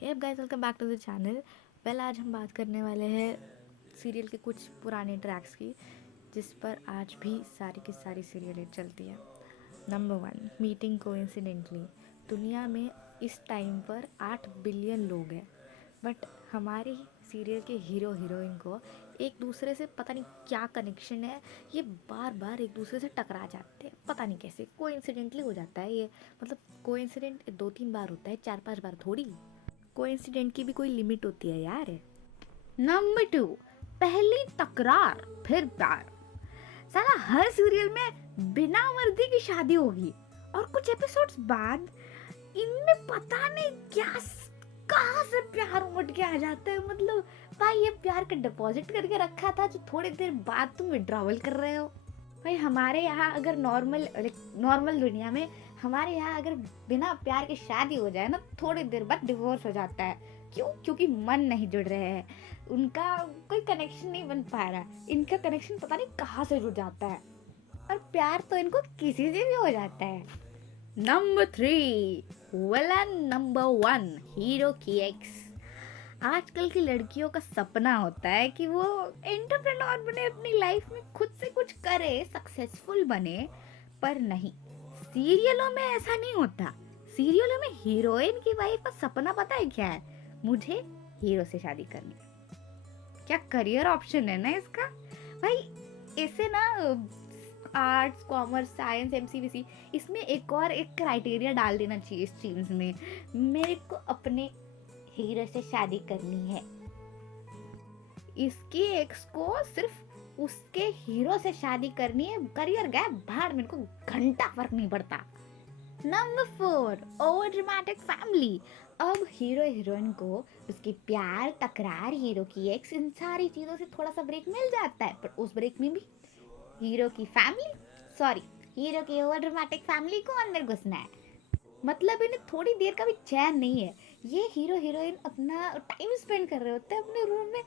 Hey guys, welcome back to the channel. आज हम बात करने वाले हैं सीरियल के कुछ पुराने ट्रैक्स की, जिस पर आज भी सारी की सारी सीरियलें चलती है। Number 1, meeting coincidentally. दुनिया में इस टाइम पर 8 बिलियन लोग हैं, बट हमारे सीरियल के हीरो हीरोइन को एक दूसरे से पता नहीं क्या कनेक्शन है। ये बार बार एक दूसरे से टकरा जाते हैं, पता नहीं कैसे कोइंसिडेंटली हो जाता है ये। मतलब कोइंसिडेंट 2-3 बार होता है, 4-5 बार थोड़ी। कोइंसिडेंट की भी कोई लिमिट होती है यार। नंबर 2, पहली तकरार फिर प्यार। साला हर सीरियल में बिना मर्दी की शादी होगी और कुछ एपिसोड्स बाद इनमें पता नहीं क्या कहाँ से प्यार उमड़ के आ जाता है। मतलब भाई, ये प्यार का डिपॉजिट करके रखा था जो थोड़ी देर बाद तुम विड्रॉवल कर रहे हो। भाई हमारे यहाँ अगर नॉर्मल दुनिया में हमारे यहाँ अगर बिना प्यार के शादी हो जाए ना, थोड़ी देर बाद डिवोर्स हो जाता है। क्यों? क्योंकि मन नहीं जुड़ रहे हैं, उनका कोई कनेक्शन नहीं बन पा रहा। इनका कनेक्शन पता नहीं कहाँ से जुड़ जाता है, और प्यार तो इनको किसी से भी हो जाता है। नंबर 3, विलन नंबर 1, हीरो की एक्स। आजकल की लड़कियों का सपना होता है कि वो एंटरप्रेन्योर बने, अपनी लाइफ में खुद से कुछ करे, सक्सेसफुल बने। पर नहीं, सीरियलों में ऐसा नहीं होता। सीरियलों में हीरोइन की वाइफ का सपना पता है क्या है? मुझे हीरो से शादी करनी है। क्या करियर ऑप्शन है ना इसका। भाई इसे ना आर्ट्स, कॉमर्स, साइंस, एमसीवीसी, इसमें एक क्राइटेरिया डाल देना चाहिए स्ट्रीम्स में। मेरे को अपने हीरो से शादी करनी है। इसकी एक्स को सिर्फ उसके हीरो से शादी करनी है। करियर गया भाड़, मेरे को घंटा फर्क नहीं पड़ता। Number 4, over dramatic family. अब हीरो हीरोइन को उसके प्यार, तकरार, हीरो की एक्स, इन सारी चीजों से थोड़ा सा ब्रेक मिल जाता है, पर उस ब्रेक में भी हीरो की फैमिली, सॉरी, हीरो की ओवर ड्रामेटिक फैमिली को अंदर घुसना है। मतलब इन्हें थोड़ी देर का भी चैन नहीं है। ये हीरो हीरोइन अपना टाइम स्पेंड कर रहे होते हैं अपने रूम में,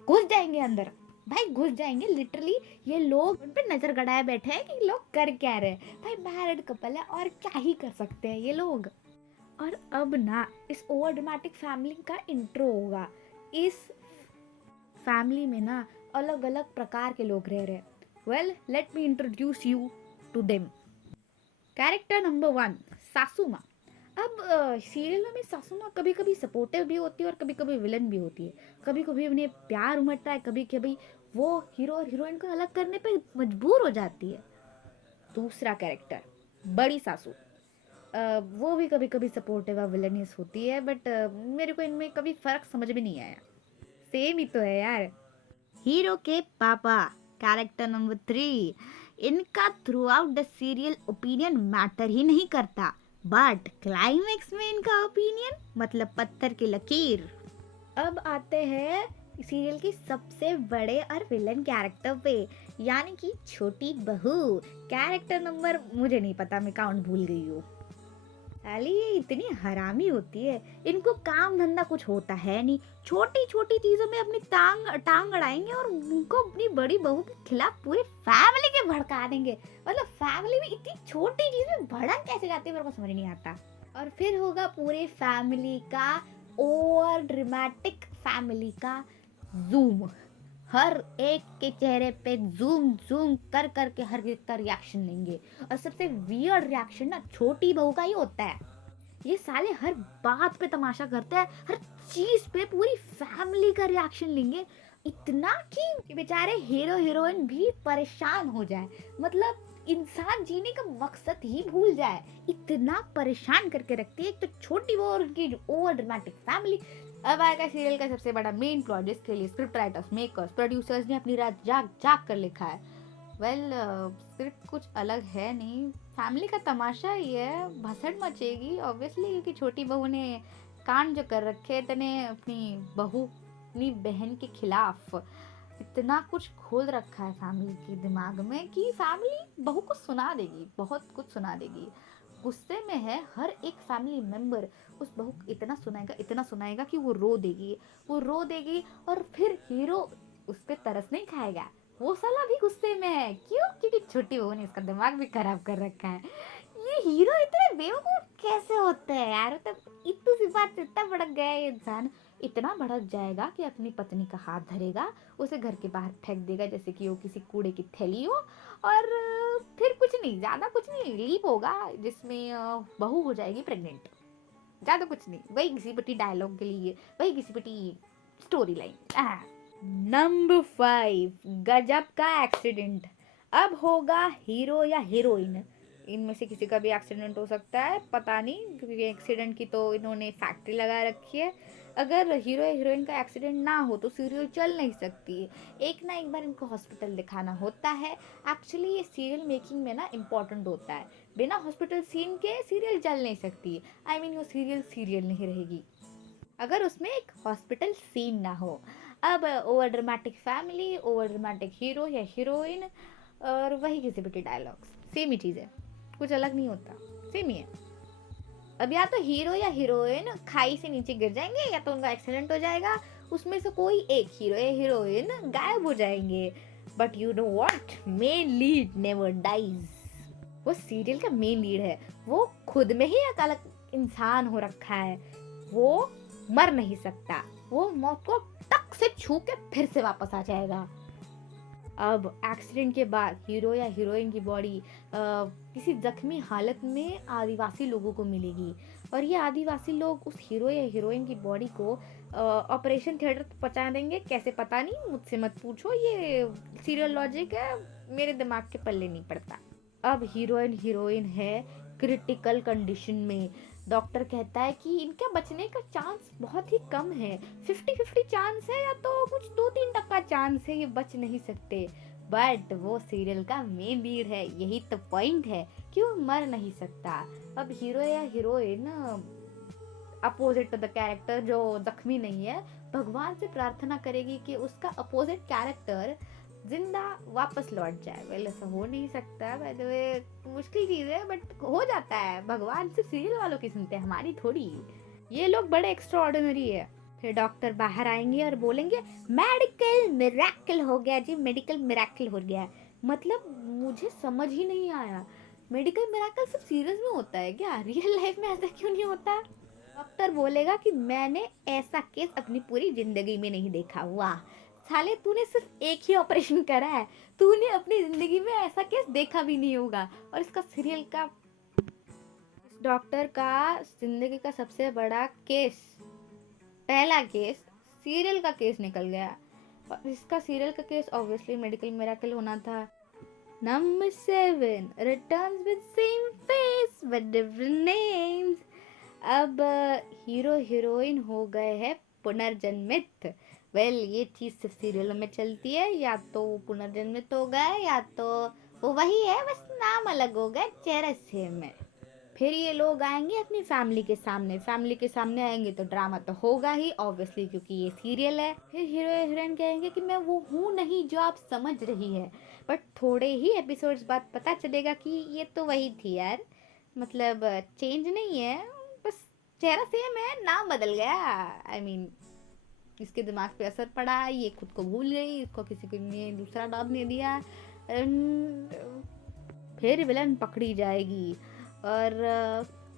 घुस जाएंगे अंदर। भाई घुस जाएंगे लिटरली। ये लोग उन पे नजर गड़ाए बैठे हैं कि लोग कर क्या रहे हैं। भाई मैरिड कपल है और क्या ही कर सकते हैं ये लोग। और अब ना इस ओवर ड्रामेटिक फैमिली का इंट्रो होगा। इस फैमिली में ना अलग अलग प्रकार के लोग रह रहे हैं। Well, let me introduce you to them. Character number 1, सासू माँ। अब सीरियलों में सासू माँ कभी कभी सपोर्टिव भी होती है और कभी कभी विलन भी होती है। कभी कभी उन्हें प्यार उमड़ता है, कभी कभी वो हीरो और हीरोइन को अलग करने पे मजबूर हो जाती है। दूसरा कैरेक्टर, बड़ी सासू। वो भी कभी कभी सपोर्टिव और विलनियस होती है, बट मेरे को इनमें कभी फर्क समझ में नहीं आया। सेम ही तो है यार। हीरो के पापा, कैरेक्टर नंबर 3। इनका throughout the serial opinion matter ही नहीं करता, बट क्लाइमेक्स में इनका ओपिनियन मतलब पत्थर की लकीर। अब आते हैं सीरियल की सबसे बड़े और विलन कैरेक्टर पे, यानी कि छोटी बहू। कैरेक्टर नंबर मुझे नहीं पता, मैं काउंट भूल गई हूँ। साली ये इतनी हरामी होती है, इनको काम धंधा कुछ होता है नहीं। छोटी छोटी चीजों में अपनी टांग टांग अड़ाएंगे और उनको अपनी बड़ी बहू के खिलाफ पूरे फैमिली के भड़का देंगे। मतलब फैमिली में इतनी छोटी चीज में भड़क कैसे जाती है, मेरे को समझ नहीं आता। और फिर होगा पूरे फैमिली का ओवर ड्रामेटिक फैमिली का जूम। हर एक के चेहरे पे जूम जूम कर कर के हर एक का रिएक्शन लेंगे। और सबसे वियर्ड रिएक्शन ना छोटी बहू का ही होता है। ये साले हर बात पे तमाशा करते हैं, हर चीज पे पूरी फैमिली का रिएक्शन लेंगे। इतना कि बेचारे हीरो हीरोइन भी परेशान हो जाए, मतलब इंसान जीने का मकसद ही भूल जाए। इतना परेशान करके रखती है एक तो छोटी बहू और उनकी ओवर ड्रामेटिक फैमिली। अब आएगा सीरियल का सबसे बड़ा मेन प्लॉट, जिसके लिए स्क्रिप्ट राइटर्स, मेकर्स, प्रोड्यूसर्स ने अपनी रात जाग जाग कर लिखा है। वेल, स्क्रिप्ट कुछ अलग है नहीं, फैमिली का तमाशा ही है। भसड़ मचेगी ऑब्वियसली, क्योंकि छोटी बहू ने कांड जो कर रखे इतने अपनी बहू, अपनी बहन के खिलाफ इतना कुछ खोल रखा है फैमिली के दिमाग में कि फैमिली बहू को सुना देगी, बहुत कुछ सुना देगी। गुस्से में है हर एक फैमिली मेंबर, उस बहू को इतना सुनाएगा कि वो रो देगी, वो रो देगी। और फिर हीरो उस पर तरस नहीं खाएगा, वो साला भी गुस्से में है। क्यों? क्योंकि छोटी बहू ने इसका दिमाग भी खराब कर रखा है। ये हीरो इतने बेवकूफ कैसे होते हैं यार, मतलब इतनी सी बात से इतना भड़क गया है इंसान, इतना भड़क जाएगा कि अपनी पत्नी का हाथ धरेगा, उसे घर के बाहर फेंक देगा जैसे कि वो किसी कूड़े की थैली हो, और फिर कुछ नहीं, ज्यादा कुछ नहीं, लीप होगा जिसमें बहू हो जाएगी प्रेग्नेंट, ज्यादा कुछ नहीं, वही घिसी पिटी डायलॉग के लिए, वही घिसी पिटी स्टोरी लाइन। नंबर 5, गजब का एक्सीडेंट। अब होगा हीरो या हीरोइन, इनमें से किसी का भी एक्सीडेंट हो सकता है, पता नहीं, क्योंकि एक्सीडेंट की तो इन्होंने फैक्ट्री लगा रखी है। अगर हीरो या हीरोइन का एक्सीडेंट ना हो तो सीरियल चल नहीं सकती, एक ना एक बार इनको हॉस्पिटल दिखाना होता है। एक्चुअली ये सीरियल मेकिंग में ना इम्पोर्टेंट होता है, बिना हॉस्पिटल सीन के सीरियल चल नहीं सकती। आई मीन वो सीरियल नहीं रहेगी अगर उसमें एक हॉस्पिटल सीन ना हो। अब over dramatic family, over dramatic hero या हीरोइन, और वही घिसे पिटे डायलॉग्स, सेम ही चीज़ है, कुछ अलग नहीं होता, सेम ही है। अब या तो हीरो या हीरोइन खाई से नीचे गिर जाएंगे, या तो उनका एक्सीडेंट हो जाएगा, उसमें से कोई एक हीरो या हीरोइन गायब हो जाएंगे। But you know what, main lead never dies. वो सीरियल का मेन लीड है, वो खुद में ही एक अलग इंसान हो रखा है, वो मर नहीं सकता, वो मौत को टक से छू के फिर से वापस आ जाएगा। अब एक्सीडेंट के बाद हीरो या हीरोइन की बॉडी किसी जख्मी हालत में आदिवासी लोगों को मिलेगी, और ये आदिवासी लोग उस हीरो या हीरोइन की बॉडी को ऑपरेशन थिएटर पहुंचा देंगे, कैसे पता नहीं, मुझसे मत पूछो, ये सीरियल लॉजिक है, मेरे दिमाग के पल्ले नहीं पड़ता। अब हीरोइन है क्रिटिकल कंडीशन में, डॉक्टर कहता है कि इनके बचने का चांस बहुत ही कम है, 50-50 चांस है, या तो कुछ 2-3% चांस है, ये बच नहीं सकते। बट वो सीरियल का मेन लीड है, यही तो पॉइंट है कि वो मर नहीं सकता। अब हीरो या हीरोइन अपोजिट द कैरेक्टर जो जख्मी नहीं है, भगवान से प्रार्थना करेगी कि उसका अपोजिट कैरेक्टर जिंदा वापस लौट जाए। वेल ऐसा हो नहीं सकता, बाय द वे मुश्किल चीज है, बट हो जाता है। भगवान सिर्फ सीरियल वालों की सुनते हैं, हमारी थोड़ी। ये लोग बड़े एक्स्ट्रा ऑर्डिनरी है। फिर डॉक्टर बाहर आएंगे और बोलेंगे मेडिकल मिरेकल हो गया जी, मेडिकल मिरेकल हो गया। मतलब मुझे समझ ही नहीं आया, मेडिकल मिरेकल सिर्फ सीरियस में होता है क्या, रियल लाइफ में ऐसा क्यों नहीं होता? डॉक्टर बोलेगा कि मैंने ऐसा केस अपनी पूरी जिंदगी में नहीं देखा। वाह साले, तूने सिर्फ एक ही ऑपरेशन करा है, तूने अपनी जिंदगी में ऐसा केस देखा भी नहीं होगा। और इसका सीरियल का, इस डॉक्टर का जिंदगी का सबसे बड़ा केस, पहला केस सीरियल का केस निकल गया, और इसका सीरियल का केस ऑब्वियसली मेडिकल मिरेकल होना था। Number 7, returns with same face but different names. अब हीरो हीरोइन हो गए हैं पुनर्जन्मित। वेल ये चीज़ सिर्फ सीरियलों में चलती है, या तो वो पुनर्जन्मित हो गए, या तो वो वही है, बस नाम अलग हो गए, चेहरा सेम है। फिर ये लोग आएंगे अपनी फैमिली के सामने आएंगे तो ड्रामा तो होगा ही ऑब्वियसली, क्योंकि ये सीरियल है। फिर हीरो या हीरोइन कहेंगे कि मैं वो हूँ नहीं जो आप समझ रही है, बट थोड़े ही एपिसोड्स बाद पता चलेगा कि ये तो वही थी यार, मतलब चेंज नहीं है, बस चेहरा सेम है, नाम बदल गया। आई मीन इसके दिमाग पे असर पड़ा, ये खुद को भूल गई, इसको किसी को ने दूसरा नाम दे दिया, फिर विलन पकड़ी जाएगी, और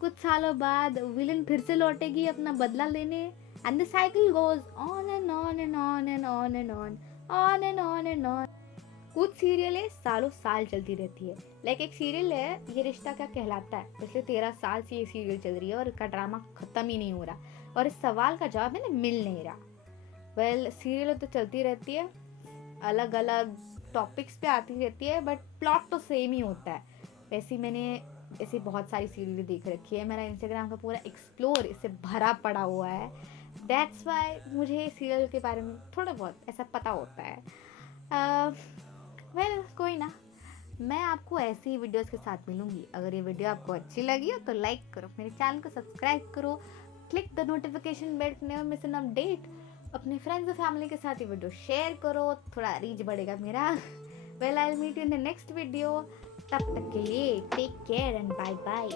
कुछ सालों बाद विलन फिर से लौटेगी अपना बदला लेने, and the cycle goes on and on and on and on and on on and on and on. कुछ सीरियलें सालों साल चलती रहती है, लाइक एक सीरियल है ये रिश्ता क्या कहलाता है, पिछले 13 साल से ये सीरियल चल रही है और इसका ड्रामा खत्म ही नहीं हो रहा, और इस सवाल का जवाब है ना मिल नहीं रहा। वेल सीरियल तो चलती रहती है, अलग अलग टॉपिक्स पे आती रहती है, बट प्लॉट तो सेम ही होता है। वैसे मैंने ऐसी बहुत सारी सीरियल देख रखी है, मेरा इंस्टाग्राम का पूरा एक्सप्लोर इससे भरा पड़ा हुआ है, दैट्स वाई मुझे सीरियल के बारे में थोड़ा बहुत ऐसा पता होता है। वेल कोई ना, मैं आपको ऐसी ही वीडियोस के साथ मिलूंगी। अगर ये वीडियो आपको अच्छी लगी हो तो लाइक करो, मेरे चैनल को सब्सक्राइब करो, click the notification bell to never miss an update. अपने फ्रेंड्स और फैमिली के साथ ये वीडियो शेयर करो, थोड़ा रीच बढ़ेगा मेरा। Well I will meet you in the next video, तब तक के लिए take care and bye bye.